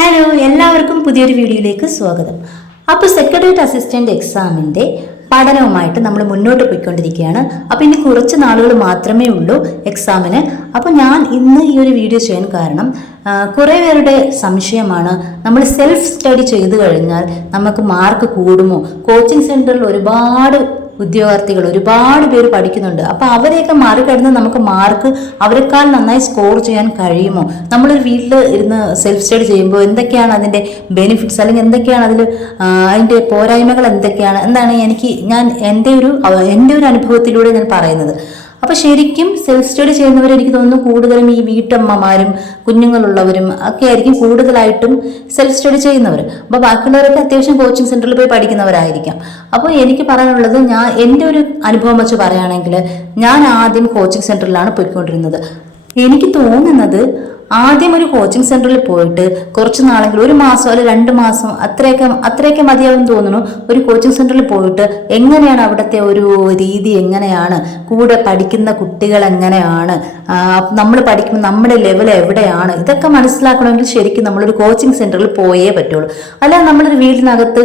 Hello എല്ലാവർക്കും പുതിയൊരു വീഡിയോയിലേക്ക് സ്വാഗതം. അപ്പോൾ സെക്രട്ടേറിയറ്റ് അസിസ്റ്റന്റ് എക്സാമിന്റെ പഠനവുമായിട്ട് നമ്മൾ മുന്നോട്ട് പോയിക്കൊണ്ടിരിക്കുകയാണ്. അപ്പോൾ ഇനി കുറച്ച് നാളുകൾ മാത്രമേ ഉള്ളൂ എക്സാമിന് അപ്പോൾ ഞാൻ ഇന്ന് ഈ ഒരു വീഡിയോ ചെയ്യാൻ കാരണം കുറേ പേരുടെ സംശയമാണ്. നമ്മൾ സെൽഫ് സ്റ്റഡി ചെയ്തു കഴിഞ്ഞാൽ നമുക്ക് മാർക്ക് കൂടുമോ? കോച്ചിങ് സെന്ററിൽ ഒരുപാട് ഉദ്യോഗാർത്ഥികൾ ഒരുപാട് പേര് പഠിക്കുന്നുണ്ട്. അപ്പോൾ അവരെയൊക്കെ മറികടന്ന് നമുക്ക് മാർക്ക് അവരെക്കാൾ നന്നായി സ്കോർ ചെയ്യാൻ കഴിയുമോ? നമ്മളൊരു വീട്ടിൽ ഇരുന്ന് സെൽഫ് സ്റ്റഡി ചെയ്യുമ്പോൾ എന്തൊക്കെയാണ് അതിന്റെ ബെനിഫിറ്റ്സ് അല്ലെങ്കിൽ എന്തൊക്കെയാണ് അതിൽ അതിന്റെ പോരായ്മകൾ എന്തൊക്കെയാണ്? എന്താണ് എനിക്ക് ഞാൻ എന്റെ ഒരു എന്റെ ഒരു അനുഭവത്തിലൂടെ ഞാൻ പറയുന്നത്. അപ്പോൾ ശരിക്കും സെൽഫ് സ്റ്റഡി ചെയ്യുന്നവർ എനിക്ക് തോന്നുന്നു കൂടുതലും ഈ വീട്ടമ്മമാരും കുഞ്ഞുങ്ങളുള്ളവരും ഒക്കെ ആയിരിക്കും കൂടുതലായിട്ടും സെൽഫ് സ്റ്റഡി ചെയ്യുന്നവർ അപ്പോൾ ബാക്കിയുള്ളവരൊക്കെ അത്യാവശ്യം കോച്ചിങ് സെന്ററിൽ പോയി പഠിക്കുന്നവരായിരിക്കാം. അപ്പോൾ എനിക്ക് പറയാനുള്ളത് ഞാൻ എന്റെ ഒരു അനുഭവം വെച്ച് പറയുകയാണെങ്കിൽ ഞാൻ ആദ്യം കോച്ചിങ് സെന്ററിലാണ് പോയിക്കൊണ്ടിരുന്നത്. എനിക്ക് തോന്നുന്നത് ആദ്യം ഒരു കോച്ചിങ് സെന്ററിൽ പോയിട്ട് കുറച്ച് നാളെങ്കിലും ഒരു മാസം അല്ലെങ്കിൽ രണ്ട് മാസം അത്രയൊക്കെ അത്രയൊക്കെ മതിയാവും തോന്നുന്നു. ഒരു കോച്ചിങ് സെന്ററിൽ പോയിട്ട് എങ്ങനെയാണ് അവിടുത്തെ ഒരു രീതി എങ്ങനെയാണ്? കൂടെ പഠിക്കുന്ന കുട്ടികൾ എങ്ങനെയാണ്? നമ്മൾ പഠിക്കുമ്പോൾ നമ്മുടെ ലെവൽ എവിടെയാണ്? ഇതൊക്കെ മനസ്സിലാക്കണമെങ്കിൽ ശരിക്കും നമ്മളൊരു കോച്ചിങ് സെന്ററിൽ പോയേ പറ്റുള്ളൂ. അല്ല നമ്മളൊരു വീടിനകത്ത്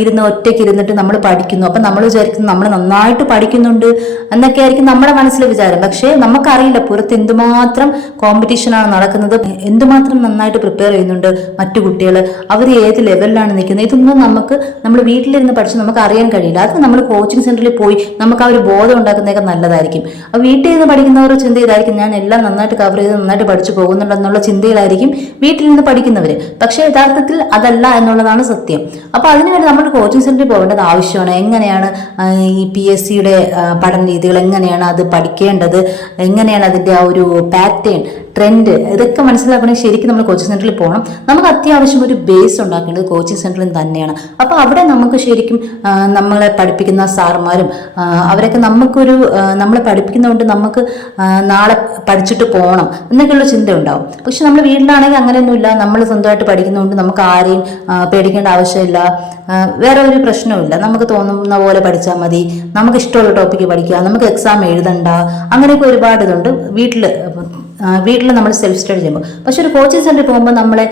ഇരുന്ന് ഒറ്റയ്ക്ക് ഇരുന്നിട്ട് നമ്മൾ പഠിക്കുന്നു. അപ്പം നമ്മൾ വിചാരിക്കുന്നു നമ്മൾ നന്നായിട്ട് പഠിക്കുന്നുണ്ട് എന്നൊക്കെ ആയിരിക്കും നമ്മുടെ മനസ്സിലെ വിചാരം. പക്ഷേ നമുക്കറിയില്ല പുറത്ത് എന്തുമാത്രം കോമ്പറ്റീഷനാണ് നടക്കുന്നത്. എന്തുമാത്രം നന്നായിട്ട് പ്രിപ്പയർ ചെയ്യുന്നുണ്ട് മറ്റു കുട്ടികൾ അവർ ഏത് ലെവലിലാണ് നിൽക്കുന്നത്? ഇതൊന്നും നമുക്ക് നമ്മൾ വീട്ടിലിരുന്ന് പഠിച്ച് നമുക്ക് അറിയാൻ കഴിയില്ല. അത് നമ്മൾ കോച്ചിങ് സെന്ററിൽ പോയി നമുക്ക് ആ ഒരു ബോധം ഉണ്ടാക്കുന്നതൊക്കെ നല്ലതായിരിക്കും. അപ്പോൾ വീട്ടിൽ നിന്ന് പഠിക്കുന്നവർ ചിന്ത ഇതായിരിക്കും. ഞാൻ എല്ലാം നന്നായിട്ട് കവർ ചെയ്ത് നന്നായിട്ട് പഠിച്ചു പോകുന്നുണ്ടെന്നുള്ള ചിന്തയിലായിരിക്കും വീട്ടിൽ നിന്ന് പഠിക്കുന്നവർ പക്ഷേ യഥാർത്ഥത്തിൽ അതല്ല എന്നുള്ളതാണ് സത്യം. അപ്പോൾ അതിനുവേണ്ടി നമ്മൾ കോച്ചിങ് സെന്ററിൽ പോകേണ്ടത് ആവശ്യമാണ്. എങ്ങനെയാണ് ഈ പി എസ് സിയുടെ പഠന രീതികൾ എങ്ങനെയാണ് അത് പഠിക്കേണ്ടത്? എങ്ങനെയാണ് അതിന്റെ ആ ഒരു പാറ്റേൺ ട്രെൻഡ് ഇതൊക്കെ മനസ്സിലാക്കണമെങ്കിൽ ശരിക്കും നമ്മൾ കോച്ചിങ് സെന്ററിൽ പോകണം നമുക്ക് അത്യാവശ്യം ഒരു ബേസ് ഉണ്ടാക്കേണ്ടത് കോച്ചിങ് സെന്ററിൽ തന്നെയാണ്. അപ്പോൾ അവിടെ നമുക്ക് ശരിക്കും നമ്മളെ പഠിപ്പിക്കുന്ന സാർമാരും അവരൊക്കെ നമുക്കൊരു നമ്മളെ പഠിപ്പിക്കുന്നതുകൊണ്ട് നമുക്ക് നാളെ പഠിച്ചിട്ട് പോകണം എന്നൊക്കെയുള്ള ചിന്ത ഉണ്ടാവും. പക്ഷെ നമ്മൾ വീട്ടിലാണെങ്കിൽ അങ്ങനെയൊന്നുമില്ല. നമ്മൾ സ്വന്തമായിട്ട് പഠിക്കുന്നതുകൊണ്ട് നമുക്ക് ആരെയും പേടിക്കേണ്ട ആവശ്യമില്ല. വേറെ ഒരു പ്രശ്നവുമില്ല. നമുക്ക് തോന്നുന്ന പോലെ പഠിച്ചാൽ മതി. നമുക്ക് ഇഷ്ടമുള്ള ടോപ്പിക്ക് പഠിക്കുക. നമുക്ക് എക്സാം എഴുതണ്ട. അങ്ങനെയൊക്കെ ഒരുപാട് ഇതുണ്ട്. വീട്ടിൽ വീട്ടിൽ നമ്മൾ സെൽഫ് സ്റ്റഡി ചെയ്യുമ്പോൾ. പക്ഷെ ഒരു കോച്ചിങ് സെന്ററിൽ പോകുമ്പോൾ നമ്മളെ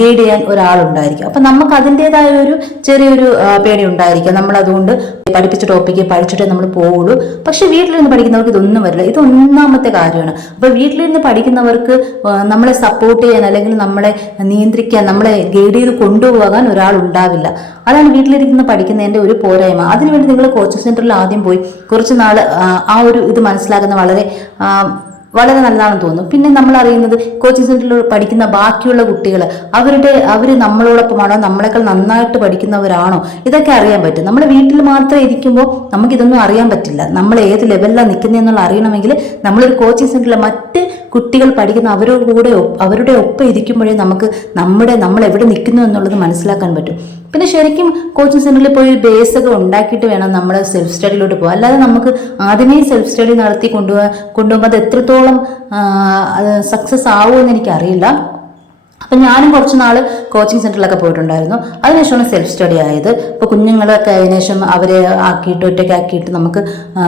ഗൈഡ് ചെയ്യാൻ ഒരാളുണ്ടായിരിക്കും. അപ്പം നമുക്ക് അതിന്റെതായ ഒരു ചെറിയൊരു പേടി ഉണ്ടായിരിക്കും. നമ്മൾ അതുകൊണ്ട് പഠിപ്പിച്ച ടോപ്പിക്ക് പഠിച്ചിട്ടേ നമ്മൾ പോവുള്ളൂ. പക്ഷെ വീട്ടിലിരുന്ന് പഠിക്കുന്നവർക്ക് ഇതൊന്നും വരില്ല. ഇത് ഒന്നാമത്തെ കാര്യമാണ്. അപ്പോൾ വീട്ടിലിരുന്ന് പഠിക്കുന്നവർക്ക് നമ്മളെ സപ്പോർട്ട് ചെയ്യാൻ അല്ലെങ്കിൽ നമ്മളെ നിയന്ത്രിക്കാൻ നമ്മളെ ഗൈഡ് ചെയ്ത് കൊണ്ടുപോകാൻ ഒരാളുണ്ടാവില്ല അതാണ് വീട്ടിലിരിക്കുന്ന പഠിക്കുന്നതിന്റെ ഒരു പോരായ്മ. അതിനുവേണ്ടി നിങ്ങൾ കോച്ചിങ് സെന്ററിൽ ആദ്യം പോയി കുറച്ച് നാൾ ആ ഒരു ഇത് മനസ്സിലാക്കുന്ന വളരെ വളരെ നല്ലതാണെന്ന് തോന്നുന്നു. പിന്നെ നമ്മൾ അറിയുന്നത് കോച്ചിങ് സെന്ററിൽ പഠിക്കുന്ന ബാക്കിയുള്ള കുട്ടികൾ അവരുടെ അവർ നമ്മളോടൊപ്പമാണോ നമ്മളെക്കാൾ നന്നായിട്ട് പഠിക്കുന്നവരാണോ? ഇതൊക്കെ അറിയാൻ പറ്റും. നമ്മൾ വീട്ടിൽ മാത്രം ഇരിക്കുമ്പോൾ നമുക്കിതൊന്നും അറിയാൻ പറ്റില്ല. നമ്മൾ ഏത് ലെവലിലാണ് നിൽക്കുന്നതെന്നുള്ള അറിയണമെങ്കിൽ നമ്മളൊരു കോച്ചിങ് സെന്ററിൽ മറ്റ് കുട്ടികൾ പഠിക്കുന്ന അവരുടെ കൂടെ അവരുടെ ഒപ്പം ഇരിക്കുമ്പോഴേ നമുക്ക് നമ്മുടെ നമ്മൾ എവിടെ നിൽക്കുന്നു എന്നുള്ളത് മനസ്സിലാക്കാൻ പറ്റും. പിന്നെ ശരിക്കും കോച്ചിങ് സെന്ററിൽ പോയി ബേസ് ഒക്കെ ഉണ്ടാക്കിയിട്ട് വേണം നമ്മൾ സെൽഫ് സ്റ്റഡിയിലോട്ട് പോകാൻ അല്ലാതെ നമുക്ക് ആദ്യമേ സെൽഫ് സ്റ്റഡി നടത്തി കൊണ്ടുപോകാൻ കൊണ്ടുപോകുമ്പോൾ അത് എത്രത്തോളം സക്സസ് ആവുമെന്ന് എനിക്കറിയില്ല. അപ്പം ഞാനും കുറച്ച് നാൾ കോച്ചിങ് സെന്ററിലൊക്കെ പോയിട്ടുണ്ടായിരുന്നു. അതിനുശേഷമാണ് സെൽഫ് സ്റ്റഡി ആയത്. ഇപ്പോൾ കുഞ്ഞുങ്ങളൊക്കെ അതിനുശേഷം അവരെ ആക്കിയിട്ട് ഒറ്റയ്ക്ക് ആക്കിയിട്ട് നമുക്ക്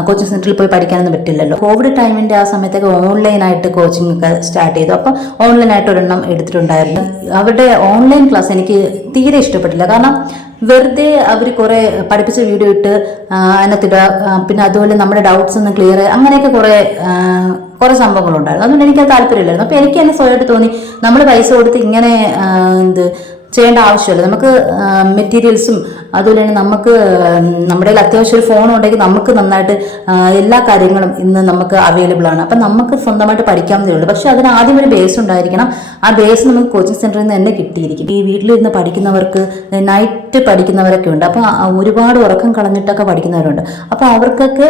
കോച്ചിങ് സെന്ററിൽ പോയി പഠിക്കാനൊന്നും പറ്റില്ലല്ലോ. കോവിഡ് ടൈമിന്റെ ആ സമയത്തൊക്കെ ഓൺലൈനായിട്ട് കോച്ചിങ് ഒക്കെ സ്റ്റാർട്ട് ചെയ്തു. അപ്പം ഓൺലൈനായിട്ട് ഒരെണ്ണം എടുത്തിട്ടുണ്ടായിരുന്നു. അവരുടെ ഓൺലൈൻ ക്ലാസ് എനിക്ക് തീരെ ഇഷ്ടപ്പെട്ടില്ല. കാരണം വെറുതെ അവർ കുറേ പഠിപ്പിച്ച വീഡിയോ ഇട്ട് അതിനകത്തിടുക പിന്നെ അതുപോലെ നമ്മുടെ ഡൗട്ട്സ് ഒന്ന് ക്ലിയർ അങ്ങനെയൊക്കെ കുറേ കുറെ സംഭവങ്ങളുണ്ടായിരുന്നു. അതുകൊണ്ട് എനിക്ക് താല്പര്യമില്ലായിരുന്നു. അപ്പോൾ എനിക്ക് തന്നെ സ്വയമായിട്ട് തോന്നി നമ്മൾ പൈസ കൊടുത്ത് ഇങ്ങനെ എന്ത് ചെയ്യേണ്ട ആവശ്യമില്ല. നമുക്ക് മെറ്റീരിയൽസും അതുപോലെ തന്നെ നമുക്ക് നമ്മുടെ അത്യാവശ്യം ഒരു ഫോൺ ഉണ്ടെങ്കിൽ നമുക്ക് നന്നായിട്ട് എല്ലാ കാര്യങ്ങളും ഇന്ന് നമുക്ക് അവൈലബിൾ ആണ്. അപ്പം നമുക്ക് സ്വന്തമായിട്ട് പഠിക്കാവുന്നതേ ഉള്ളൂ. പക്ഷെ അതിന് ആദ്യം ഒരു ബേസ് ഉണ്ടായിരിക്കണം. ആ ബേസ് നമുക്ക് കോച്ചിങ് സെന്ററിൽ നിന്ന് തന്നെ കിട്ടിയിരിക്കും. ഈ വീട്ടിലിരുന്ന് പഠിക്കുന്നവർക്ക് നൈറ്റ് പഠിക്കുന്നവരൊക്കെ ഉണ്ട്. അപ്പോൾ ഒരുപാട് ഉറക്കം കളഞ്ഞിട്ടൊക്കെ പഠിക്കുന്നവരുണ്ട്. അപ്പോൾ അവർക്കൊക്കെ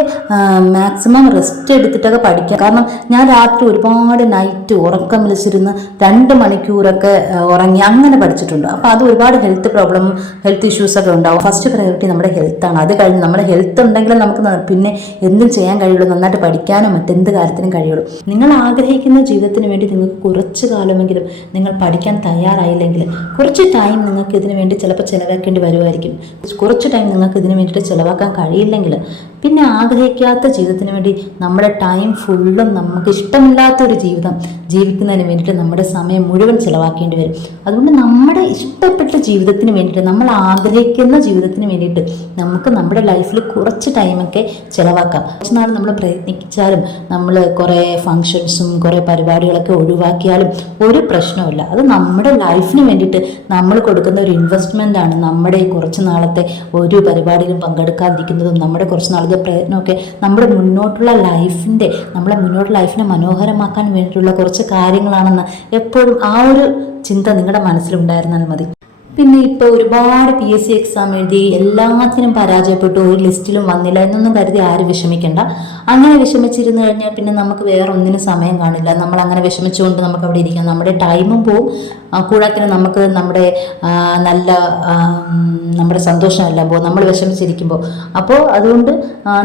മാക്സിമം റെസ്റ്റ് എടുത്തിട്ടൊക്കെ പഠിക്കാം. കാരണം ഞാൻ രാത്രി ഒരുപാട് നൈറ്റ് ഉറക്കം വിളിച്ചിരുന്ന് രണ്ട് മണിക്കൂറൊക്കെ ഉറങ്ങി അങ്ങനെ പഠിച്ചിട്ടുണ്ട്. അപ്പോൾ അത് ഒരുപാട് ഹെൽത്ത് പ്രോബ്ലം ഹെൽത്ത് ഇഷ്യൂസ് ഒക്കെ ഉണ്ടാവും. ഫസ്റ്റ് പ്രയോറിറ്റി നമ്മുടെ ആണ്. അത് കഴിഞ്ഞ് നമ്മുടെ ഹെൽത്ത് ഉണ്ടെങ്കിൽ നമുക്ക് പിന്നെ എന്തും ചെയ്യാൻ കഴിയുള്ളൂ. നന്നായിട്ട് പഠിക്കാനും മറ്റെന്ത് കാര്യത്തിനും കഴിയുള്ളൂ. നിങ്ങൾ ആഗ്രഹിക്കുന്ന ജീവിതത്തിന് വേണ്ടി നിങ്ങൾക്ക് കുറച്ച് കാലമെങ്കിലും നിങ്ങൾ പഠിക്കാൻ തയ്യാറായില്ലെങ്കിൽ കുറച്ച് ടൈം നിങ്ങൾക്ക് ഇതിനു വേണ്ടി ചിലപ്പോൾ ചിലവാക്കേണ്ടി വരുമായിരിക്കും. കുറച്ച് ടൈം നിങ്ങൾക്ക് ഇതിനു വേണ്ടിയിട്ട് ചിലവാക്കാൻ കഴിയില്ലെങ്കിൽ പിന്നെ ആഗ്രഹിക്കാത്ത ജീവിതത്തിന് വേണ്ടി നമ്മുടെ ടൈം ഫുള്ളും നമുക്ക് ഇഷ്ടമില്ലാത്തൊരു ജീവിതം ജീവിക്കുന്നതിന് വേണ്ടിയിട്ട് നമ്മുടെ സമയം മുഴുവൻ ചിലവാക്കേണ്ടി വരും. അതുകൊണ്ട് നമ്മുടെ ഇഷ്ടപ്പെട്ട ജീവിതത്തിന് വേണ്ടിയിട്ട് നമ്മൾ ആഗ്രഹിക്കുന്ന ജീവിതത്തിന് വേണ്ടിയിട്ട് നമുക്ക് നമ്മുടെ ലൈഫിൽ കുറച്ച് ടൈമൊക്കെ ചിലവാക്കാം. കുറച്ച് നാൾ നമ്മൾ പ്രയത്നിച്ചാലും നമ്മൾ കുറേ ഫങ്ഷൻസും കുറേ പരിപാടികളൊക്കെ ഒഴിവാക്കിയാലും ഒരു പ്രശ്നമില്ല അത് നമ്മുടെ ലൈഫിന് വേണ്ടിയിട്ട് നമ്മൾ കൊടുക്കുന്ന ഒരു ഇൻവെസ്റ്റ്മെന്റ് ആണ് നമ്മുടെ കുറച്ച് നാളത്തെ ഒരു പരിപാടിയിലും പങ്കെടുക്കാതിരിക്കുന്നതും നമ്മുടെ കുറച്ച് നാളത്തെ പ്രയത്നമൊക്കെ നമ്മുടെ മുന്നോട്ടുള്ള ലൈഫിന്റെ നമ്മളെ മുന്നോട്ടുള്ള ലൈഫിനെ മനോഹരമാക്കാൻ വേണ്ടിയിട്ടുള്ള കുറച്ച് കാര്യങ്ങളാണെന്ന് എപ്പോഴും ആ ഒരു ചിന്ത നിങ്ങളുടെ മനസ്സിലുണ്ടായിരുന്നാൽ മതി. പിന്നെ ഇപ്പോൾ ഒരുപാട് പി എസ് സി എക്സാം എഴുതി എല്ലാത്തിനും പരാജയപ്പെട്ടു. ഒരു ലിസ്റ്റിലും വന്നില്ല എന്നൊന്നും കരുതി ആരും വിഷമിക്കണ്ട. അങ്ങനെ വിഷമിച്ചിരുന്നു കഴിഞ്ഞാൽ പിന്നെ നമുക്ക് വേറെ ഒന്നിനും സമയം കാണില്ല. നമ്മൾ അങ്ങനെ വിഷമിച്ചുകൊണ്ട് നമുക്ക് അവിടെ ഇരിക്കാം. നമ്മുടെ ടൈമും പോവും. കൂടാതെ കൂടാത്തിന് നമുക്ക് നമ്മുടെ നല്ല നമ്മുടെ സന്തോഷമല്ല പോകും നമ്മൾ വിഷമിച്ചിരിക്കുമ്പോൾ അപ്പോൾ അതുകൊണ്ട്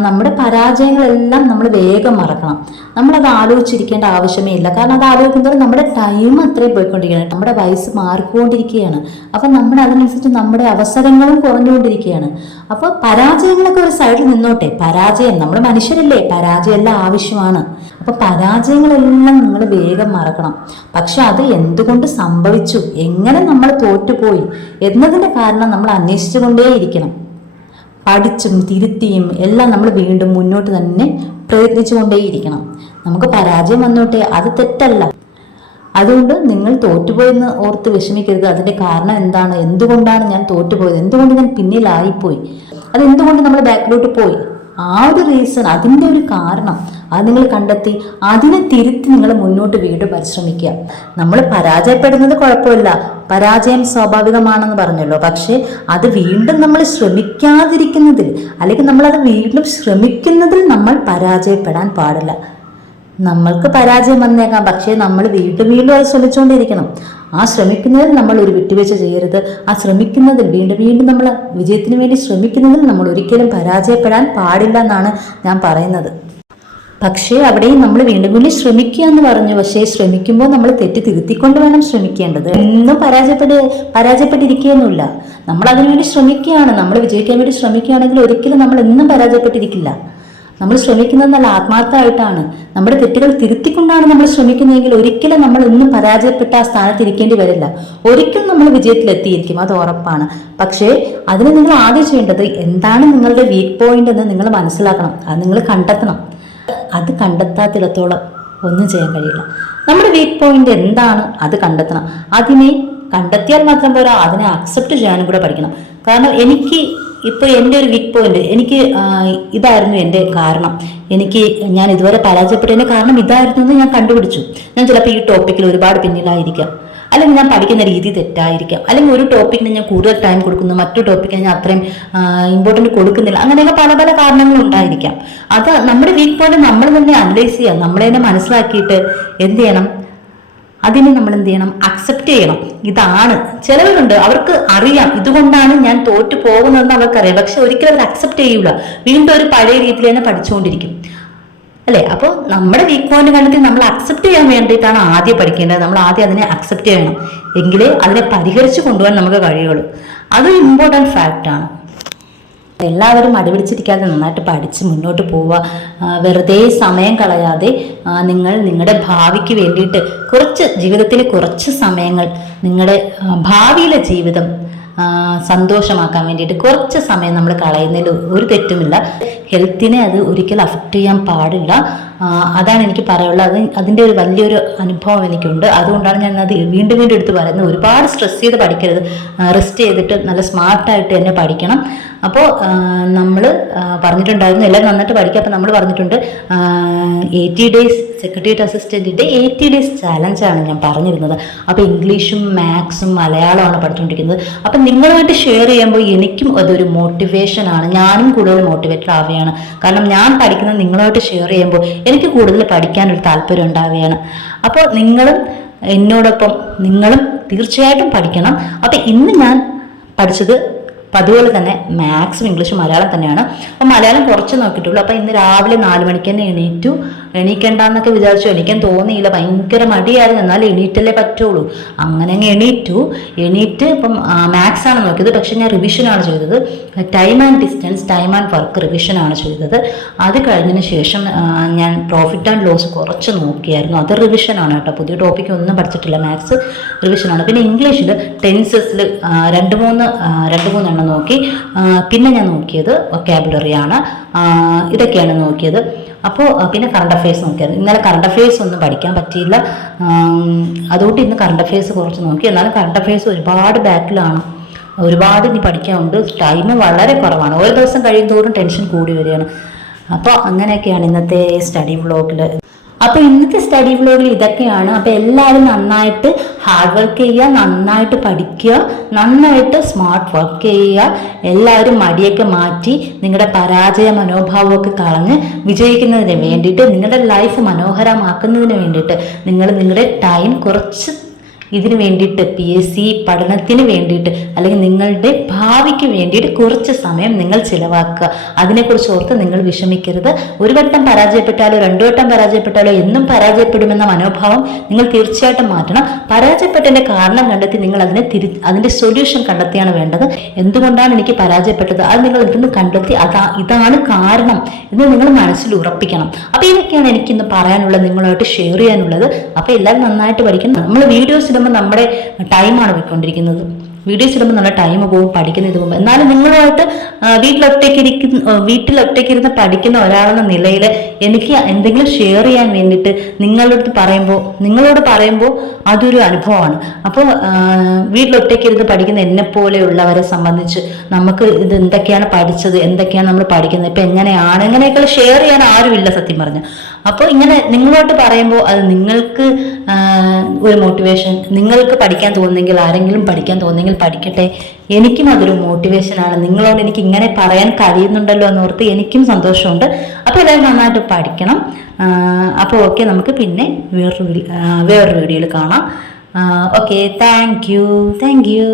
നമ്മുടെ പരാജയങ്ങളെല്ലാം നമ്മൾ വേഗം മറക്കണം. നമ്മളത് ആലോചിച്ചിരിക്കേണ്ട ആവശ്യമേ ഇല്ല. കാരണം അത് ആലോചിക്കുന്നത് നമ്മുടെ ടൈം അത്രയും പോയിക്കൊണ്ടിരിക്കുകയാണ്. നമ്മുടെ വയസ്സ് മാറിക്കൊണ്ടിരിക്കുകയാണ്. അപ്പം നമ്മൾ അതിനനുസരിച്ച് നമ്മുടെ അവസരങ്ങളും കുറഞ്ഞുകൊണ്ടിരിക്കുകയാണ്. അപ്പോൾ പരാജയങ്ങളൊക്കെ ഒരു സൈഡിൽ നിന്നോട്ടെ. പരാജയം. നമ്മൾ മനുഷ്യരല്ലേ. പരാജയം എല്ലാം ആവശ്യമാണ്. അപ്പോൾ പരാജയങ്ങളെല്ലാം നിങ്ങൾ വേഗം മറക്കണം. പക്ഷെ അത് എന്തുകൊണ്ട് സംഭവിച്ചു? എങ്ങനെ നമ്മൾ തോറ്റുപോയി? എന്നതിന്റെ കാരണം നമ്മൾ അന്വേഷിച്ചു കൊണ്ടേയിരിക്കണം. പഠിച്ചും തിരുത്തിയും എല്ലാം നമ്മൾ വീണ്ടും മുന്നോട്ട് തന്നെ പ്രയത്നിച്ചുകൊണ്ടേയിരിക്കണം നമുക്ക് പരാജയം വന്നോട്ടെ. അത് തെറ്റല്ല. അതുകൊണ്ട് നിങ്ങൾ തോറ്റുപോയെന്ന് ഓർത്ത് വിഷമിക്കരുത്. അതിന്റെ കാരണം എന്താണ്? എന്തുകൊണ്ടാണ് ഞാൻ തോറ്റുപോയത്? എന്തുകൊണ്ട് ഞാൻ പിന്നിലായിപ്പോയി? അത് എന്തുകൊണ്ട് നമ്മൾ ബാക്കിലോട്ട് പോയി? ആ ഒരു റീസൺ അതിന്റെ ഒരു കാരണം അത് നിങ്ങൾ കണ്ടെത്തി അതിനെ തിരുത്തി നിങ്ങൾ മുന്നോട്ട് വീണ്ടും പരിശ്രമിക്കുക. നമ്മൾ പരാജയപ്പെടുന്നത് കുഴപ്പമില്ല. പരാജയം സ്വാഭാവികമാണെന്ന് പറഞ്ഞല്ലോ. പക്ഷേ അത് വീണ്ടും നമ്മൾ ശ്രമിക്കാതിരിക്കുന്നതിൽ അല്ലെങ്കിൽ നമ്മളത് വീണ്ടും ശ്രമിക്കുന്നതിൽ നമ്മൾ പരാജയപ്പെടാൻ പാടില്ല. നമ്മൾക്ക് പരാജയം വന്നേക്കാം. പക്ഷേ നമ്മൾ വീണ്ടും വീണ്ടും അത് ശ്രമിച്ചുകൊണ്ടിരിക്കണം. ആ ശ്രമിക്കുന്നതിൽ നമ്മൾ ഒരു വിട്ടുവീഴ്ച ചെയ്യരുത്. ആ ശ്രമിക്കുന്നതിൽ വീണ്ടും വീണ്ടും നമ്മൾ വിജയത്തിന് വേണ്ടി ശ്രമിക്കുന്നതിൽ നമ്മൾ ഒരിക്കലും പരാജയപ്പെടാൻ പാടില്ല എന്നാണ് ഞാൻ പറയുന്നത്. പക്ഷേ അവിടെയും നമ്മൾ വീണ്ടും വീണ്ടും ശ്രമിക്കുക എന്ന് പറഞ്ഞു. പക്ഷേ ശ്രമിക്കുമ്പോൾ നമ്മൾ തെറ്റ് തിരുത്തിക്കൊണ്ട് വേണം ശ്രമിക്കേണ്ടത്. എന്നും പരാജയപ്പെട്ട് പരാജയപ്പെട്ടിരിക്കുകയൊന്നുമില്ല. നമ്മൾ അതിനുവേണ്ടി ശ്രമിക്കുകയാണ്. നമ്മൾ വിജയിക്കാൻ വേണ്ടി ശ്രമിക്കുകയാണെങ്കിൽ ഒരിക്കലും നമ്മൾ എന്നും പരാജയപ്പെട്ടിരിക്കില്ല. നമ്മൾ ശ്രമിക്കുന്നത് നല്ല ആത്മാർത്ഥമായിട്ടാണ്. നമ്മുടെ തെറ്റുകൾ തിരുത്തിക്കൊണ്ടാണ് നമ്മൾ ശ്രമിക്കുന്നതെങ്കിൽ ഒരിക്കലും നമ്മൾ ഒന്നും പരാജയപ്പെട്ട ആ സ്ഥാനത്ത് ഇരിക്കേണ്ടി വരില്ല. ഒരിക്കലും നമ്മൾ വിജയത്തിലെത്തിയിരിക്കും അത് ഉറപ്പാണ്. പക്ഷേ അതിന് നിങ്ങൾ ആദ്യം ചെയ്യേണ്ടത് എന്താണ് നിങ്ങളുടെ വീക്ക് പോയിന്റ് എന്ന് നിങ്ങൾ മനസ്സിലാക്കണം. അത് നിങ്ങൾ കണ്ടെത്തണം. അത് കണ്ടെത്താത്തിടത്തോളം ഒന്നും ചെയ്യാൻ കഴിയില്ല. നമ്മുടെ വീക്ക് പോയിന്റ് എന്താണ്? അത് കണ്ടെത്തണം. അതിനെ കണ്ടെത്തിയാൽ മാത്രം പോരാ അതിനെ അക്സെപ്റ്റ് ചെയ്യാനും കൂടെ പഠിക്കണം. കാരണം എനിക്ക് ഇപ്പോൾ എന്റെ ഒരു വീക്ക് പോയിന്റ് എനിക്ക് ഇതായിരുന്നു എന്റെ കാരണം. എനിക്ക് ഞാൻ ഇതുവരെ പരാജയപ്പെട്ടതിന്റെ കാരണം ഇതായിരുന്നു എന്ന് ഞാൻ കണ്ടുപിടിച്ചു. ഞാൻ ചിലപ്പോൾ ഈ ടോപ്പിക്കിൽ ഒരുപാട് പിന്നിലായിരിക്കാം. അല്ലെങ്കിൽ ഞാൻ പഠിക്കുന്ന രീതി തെറ്റായിരിക്കാം. അല്ലെങ്കിൽ ഒരു ടോപ്പിക്കിന് ഞാൻ കൂടുതൽ ടൈം കൊടുക്കുന്നു മറ്റു ടോപ്പിക്കിന് ഞാൻ അത്രയും ഇമ്പോർട്ടന്റ് കൊടുക്കുന്നില്ല. അങ്ങനെയൊക്കെ പല പല കാരണങ്ങൾ ഉണ്ടായിരിക്കാം. അത് നമ്മുടെ വീക്ക് പോയിന്റ് നമ്മൾ തന്നെ അനലൈസ് ചെയ്യാം. നമ്മളെ തന്നെ മനസ്സിലാക്കിയിട്ട് എന്ത് ചെയ്യണം? അതിനെ നമ്മൾ എന്ത് ചെയ്യണം? അക്സെപ്റ്റ് ചെയ്യണം. ഇതാണ്. ചിലവരുണ്ട് അവർക്ക് അറിയാം. ഇതുകൊണ്ടാണ് ഞാൻ തോറ്റു പോകുന്നതെന്ന് അവർക്കറിയാം. പക്ഷെ ഒരിക്കലും അവർ അക്സെപ്റ്റ് ചെയ്യൂല. വീണ്ടും ഒരു പഴയ രീതിയിൽ തന്നെ പഠിച്ചുകൊണ്ടിരിക്കും. അല്ലേ? അപ്പോൾ നമ്മുടെ വീക്ക് പോയിന്റ് കണ്ടെത്തി നമ്മൾ അക്സെപ്റ്റ് ചെയ്യാൻ വേണ്ടിയിട്ടാണ് ആദ്യം പഠിക്കേണ്ടത്. നമ്മൾ ആദ്യം അതിനെ അക്സെപ്റ്റ് ചെയ്യണം. എങ്കിലേ അതിനെ പരിഹരിച്ചു കൊണ്ടുപോകാൻ നമുക്ക് കഴിയുള്ളൂ. അതൊരു ഇമ്പോർട്ടന്റ് ഫാക്റ്റാണ് എല്ലാവരും അടിപിടിച്ചിരിക്കാതെ നന്നായിട്ട് പഠിച്ച് മുന്നോട്ട് പോവുക. വെറുതെ സമയം കളയാതെ നിങ്ങൾ നിങ്ങളുടെ ഭാവിക്ക് വേണ്ടിയിട്ട് കുറച്ച് ജീവിതത്തിലെ കുറച്ച് സമയങ്ങൾ നിങ്ങളുടെ ഭാവിയിലെ ജീവിതം സന്തോഷമാക്കാൻ വേണ്ടിയിട്ട് കുറച്ച് സമയം നമ്മൾ കളയുന്നതിൽ ഒരു തെറ്റുമില്ല. ഹെൽത്തിനെ അത് ഒരിക്കലും അഫക്റ്റ് ചെയ്യാൻ പാടില്ല. അതാണ് എനിക്ക് പറയാനുള്ളത്. അത് അതിന്റെ ഒരു വലിയൊരു അനുഭവം എനിക്കുണ്ട്. അതുകൊണ്ടാണ് ഞാൻ അത് വീണ്ടും വീണ്ടും എടുത്ത് പറയുന്നത്. ഒരുപാട് സ്ട്രെസ് ചെയ്ത് പഠിക്കരുത്. റെസ്റ്റ് ചെയ്തിട്ട് നല്ല സ്മാർട്ടായിട്ട് തന്നെ പഠിക്കണം. അപ്പോൾ നമ്മൾ പറഞ്ഞിട്ടുണ്ടായിരുന്നു. എല്ലാം നന്നായിട്ട് പഠിക്കുക. അപ്പോൾ നമ്മൾ പറഞ്ഞിട്ടുണ്ട് എയ്റ്റി ഡേയ്സ് സെക്രട്ടേറിയറ്റ് അസിസ്റ്റന്റിന്റെ എയ്റ്റി ഡേയ്സ് ചാലഞ്ചാണ് ഞാൻ പറഞ്ഞിരുന്നത്. അപ്പോൾ ഇംഗ്ലീഷും മാത്സും മലയാളമാണ് പഠിച്ചുകൊണ്ടിരിക്കുന്നത് അപ്പം നിങ്ങളുമായിട്ട് ഷെയർ ചെയ്യുമ്പോൾ എനിക്കും അതൊരു മോട്ടിവേഷനാണ് ഞാനും കൂടുതൽ മോട്ടിവേറ്റഡ് ആവുകയാണ്. കാരണം ഞാൻ പഠിക്കുന്നത് നിങ്ങളുമായിട്ട് ഷെയർ ചെയ്യുമ്പോൾ എനിക്ക് കൂടുതൽ പഠിക്കാനൊരു താല്പര്യം ഉണ്ടാവുകയാണ്. അപ്പോൾ നിങ്ങളും എന്നോടൊപ്പം നിങ്ങളും തീർച്ചയായിട്ടും പഠിക്കണം. അപ്പം ഇന്ന് ഞാൻ പഠിച്ചത് അപ്പോൾ അതുപോലെ തന്നെ മാത്സും ഇംഗ്ലീഷ് മലയാളം തന്നെയാണ്. അപ്പോൾ മലയാളം കുറച്ച് നോക്കിയിട്ടുള്ളൂ. അപ്പോൾ ഇന്ന് രാവിലെ നാല് മണിക്ക് തന്നെ എണീറ്റു. എണീക്കണ്ടെന്നൊക്കെ വിചാരിച്ചു. എണീക്കാൻ തോന്നിയില്ല. ഭയങ്കര മടിയായിരുന്നു. എന്നാൽ എണീറ്റല്ലേ പറ്റുള്ളൂ. അങ്ങനെ അങ്ങ് എണീറ്റു. എണീറ്റ് ഇപ്പം മാത്സ് ആണ് നോക്കിയത്. പക്ഷെ ഞാൻ റിവിഷനാണ് ചെയ്തത്. Time and distance time and work റിവിഷനാണ് ചെയ്തത്. അത് കഴിഞ്ഞതിന് ശേഷം ഞാൻ പ്രോഫിറ്റ് ആൻഡ് ലോസ് കുറച്ച് നോക്കിയായിരുന്നു. അത് റിവിഷനാണ് കേട്ടോ. പുതിയ ടോപ്പിക് ഒന്നും പഠിച്ചിട്ടില്ല. മാത്സ് റിവിഷനാണ് പിന്നെ ഇംഗ്ലീഷിൽ ടെൻസസിൽ രണ്ട് മൂന്ന് രണ്ട് മൂന്നെണ്ണം നോക്കി. പിന്നെ ഞാൻ നോക്കിയത് വൊക്കാബുലറിയാണ് ഇതൊക്കെയാണ് നോക്കിയത്. അപ്പോൾ പിന്നെ കറണ്ട് അഫയേഴ്സ് നോക്കിയത്. ഇന്നലെ കറണ്ട് അഫയേഴ്സ് ഒന്നും പഠിക്കാൻ പറ്റിയില്ല. അതുകൊണ്ട് ഇന്ന് കറണ്ട് അഫയേഴ്സ് കുറച്ച് നോക്കി. എന്നാലും കറണ്ട് അഫയേഴ്സ് ഒരുപാട് ബാക്കിലാണ് ഒരുപാട് ഇനി പഠിക്കാനുണ്ട്. ടൈം വളരെ കുറവാണ്. ഓരോ ദിവസം കഴിയും തോറും ടെൻഷൻ കൂടി വരികയാണ്. അപ്പോൾ അങ്ങനെയൊക്കെയാണ് ഇന്നത്തെ സ്റ്റഡി വ്ളോഗിൽ അപ്പോൾ ഇന്നത്തെ സ്റ്റഡി വ്ലോഗിൽ ഇതൊക്കെയാണ്. അപ്പോൾ എല്ലാവരും നന്നായിട്ട് ഹാർഡ് വർക്ക് ചെയ്യുക നന്നായിട്ട് പഠിക്കുക നന്നായിട്ട് സ്മാർട്ട് വർക്ക് ചെയ്യുക. എല്ലാവരും മടിയൊക്കെ മാറ്റി നിങ്ങളുടെ പരാജയ മനോഭാവമൊക്കെ കളഞ്ഞ് വിജയിക്കുന്നതിന് വേണ്ടിയിട്ട് നിങ്ങളുടെ ലൈഫ് മനോഹരമാക്കുന്നതിന് വേണ്ടിയിട്ട് നിങ്ങൾ നിങ്ങളുടെ ടൈം കുറച്ച് ഇതിന് വേണ്ടിയിട്ട് പി എസ് സി പഠനത്തിന് വേണ്ടിയിട്ട് അല്ലെങ്കിൽ നിങ്ങളുടെ ഭാവിക്ക് വേണ്ടിയിട്ട് കുറച്ച് സമയം നിങ്ങൾ ചിലവാക്കുക. അതിനെക്കുറിച്ച് ഓർത്ത് നിങ്ങൾ വിഷമിക്കരുത്. ഒരു വട്ടം പരാജയപ്പെട്ടാലോ രണ്ടു വട്ടം പരാജയപ്പെട്ടാലോ എന്നും പരാജയപ്പെടുമെന്ന മനോഭാവം നിങ്ങൾ തീർച്ചയായിട്ടും മാറ്റണം. പരാജയപ്പെട്ടതിന്റെ കാരണം കണ്ടെത്തി നിങ്ങൾ അതിനെ തിരി അതിന്റെ സൊല്യൂഷൻ കണ്ടെത്തിയാണ് വേണ്ടത്. എന്തുകൊണ്ടാണ് എനിക്ക് പരാജയപ്പെട്ടത്? അത് നിങ്ങൾ ഇതൊന്ന് കണ്ടെത്തി അതാ ഇതാണ് കാരണം എന്ന് നിങ്ങൾ മനസ്സിൽ ഉറപ്പിക്കണം. അപ്പൊ ഇതൊക്കെയാണ് എനിക്കിന്ന് പറയാനുള്ളത് നിങ്ങളുമായിട്ട് ഷെയർ ചെയ്യാനുള്ളത്. അപ്പൊ എല്ലാവരും നന്നായിട്ട് പഠിക്കണം. നമ്മൾ വീഡിയോസ് ഇടുമ്പോൾ നമ്മുടെ ടൈമാണ് പോയിക്കൊണ്ടിരിക്കുന്നത്. വീഡിയോസ് ഇടുമ്പോൾ നമ്മുടെ ടൈം പോകും പഠിക്കുന്ന ഇത് പോകും. എന്നാലും നിങ്ങളുമായിട്ട് വീട്ടിലൊറ്റയ്ക്ക് ഇരിക്കുന്ന വീട്ടിലൊറ്റയ്ക്ക് ഇരുന്ന് പഠിക്കുന്ന ഒരാളെന്ന നിലയിൽ എനിക്ക് എന്തെങ്കിലും ഷെയർ ചെയ്യാൻ വേണ്ടിയിട്ട് നിങ്ങളുടെ അടുത്ത് പറയുമ്പോൾ നിങ്ങളോട് പറയുമ്പോൾ അതൊരു അനുഭവമാണ്. അപ്പോൾ വീട്ടിലൊറ്റയ്ക്ക് ഇരുന്ന് പഠിക്കുന്ന എന്നെ പോലെയുള്ളവരെ സംബന്ധിച്ച് നമുക്ക് ഇത് എന്തൊക്കെയാണ് പഠിച്ചത് എന്തൊക്കെയാണ് നമ്മൾ പഠിക്കുന്നത് ഇപ്പം എങ്ങനെയാണ് ഇങ്ങനെയൊക്കെ ഷെയർ ചെയ്യാൻ ആരുമില്ല സത്യം പറഞ്ഞ. അപ്പോൾ ഇങ്ങനെ നിങ്ങളോട്ട് പറയുമ്പോൾ അത് നിങ്ങൾക്ക് ഒരു മോട്ടിവേഷൻ നിങ്ങൾക്ക് പഠിക്കാൻ തോന്നുന്നെങ്കിൽ ആരെങ്കിലും പഠിക്കാൻ തോന്നുന്നെങ്കിൽ പഠിക്കട്ടെ. എനിക്കും അതൊരു മോട്ടിവേഷനാണ് നിങ്ങളോട് എനിക്ക് ഇങ്ങനെ പറയാൻ കഴിയുന്നുണ്ടല്ലോ എന്ന് ഓർത്ത് എനിക്കും സന്തോഷമുണ്ട്. അപ്പോൾ എല്ലാവരും നന്നായിട്ട് പഠിക്കണം. അപ്പോൾ ഓക്കെ നമുക്ക് പിന്നെ വേറൊരു വേറൊരു വീഡിയോയിൽ കാണാം. Okay thank you thank you